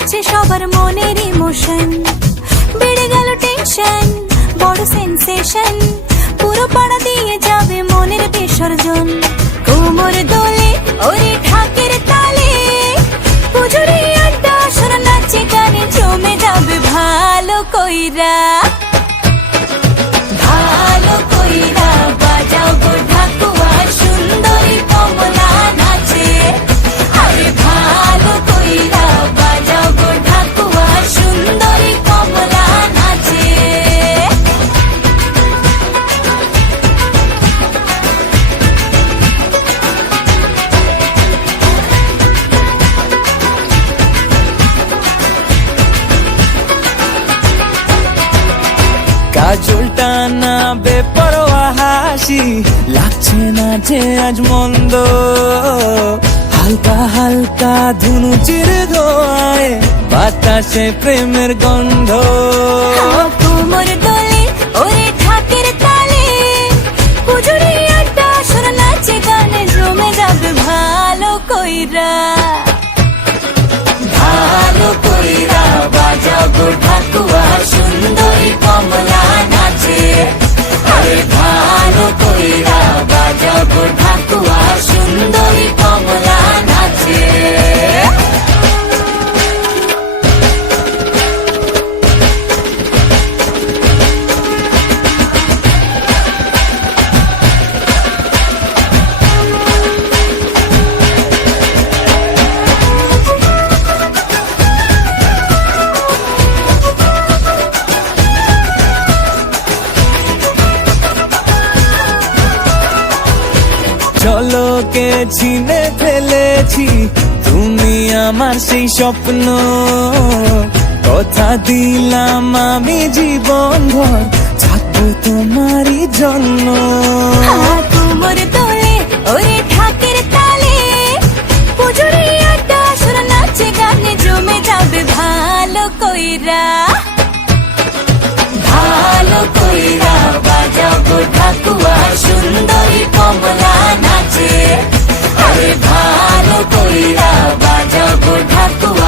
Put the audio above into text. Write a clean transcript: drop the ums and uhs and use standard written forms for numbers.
যাচ্ছে সবার মনের ইমোশন, বেড়ে গেল টেনশন, বড় সেন্সেশন, পুরো পাড়া দিয়ে যাবে মনের বিসর্জন। কোমর দোলে ওরে ঢাকের তালে, পুজোরে আড্ডা আসর নাচে গানে জমে যাবে ভালো কইরা, ভালো কইরা বাজাও গো ঢাকুয়া, সুন্দরী কমলা নাচে। আরে ভালো কইরা বাজাও গো ঢাকুয়া, সুন্দরী কমলা নাচে। কাজলটা না বেপরোয়া হাসি, লাগছে না যে আজ মন্দ, হালকা হালকা ধুনুচির ধোঁয়ায় বাতাসে প্রেমের গন্ধ। কোমর দোলে ওরে ঢাকের তালে, পুজোরে আড্ডা আসর নাচে গানে জমে যাবে ভালো কইরা, ভালো কইরা বাজাও গো ঢাকুয়া, সুন্দরী কমলা নাচে। আরে ভালো কইরা বাজাও গো ঢাকুয়া, সুন্দরী কমলা নাচে। চলো কে ছিনে ফেলেছি তুমি আমার সেই স্বপ্ন, কথা দিলাম আমি জীবন ভর থাকবো তোমারই জন্য। কোমর দোলে ওরে ঢাকের তালে, পুজোরে আড্ডা আসর নাচে গানে জমে যাবে ভালো কইরা, ভালো কইরা বাজাও গো ঢাকুয়া, সুন্দরী কমলা নাচে। আরে ভালো কইরা বাজাও গো ঢাকুয়া,